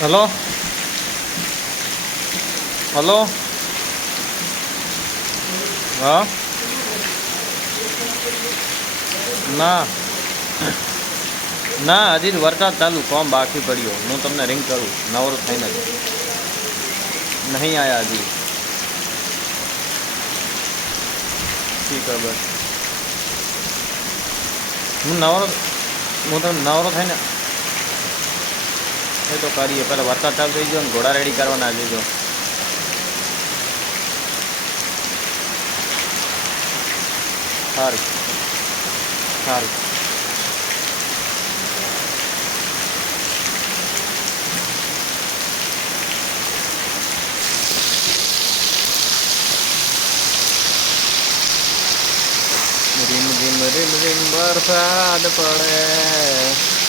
hello hello હા ના ના હજી વરસાદ ચાલુ કોમ બાકી પડ્યો હું તમને રિંગ કરું નવરો થઈને જ નહીં આયા હજી શી ખબર હું તમને નવરો થઈને એ તો કરીએ પેલા વરસાદ ચાલુ થઈ ગયો ને ઘોડા રેડી કરવાના દેજો સારું સારું રીમ રીમ રીમ રીમ વરસાદ પડે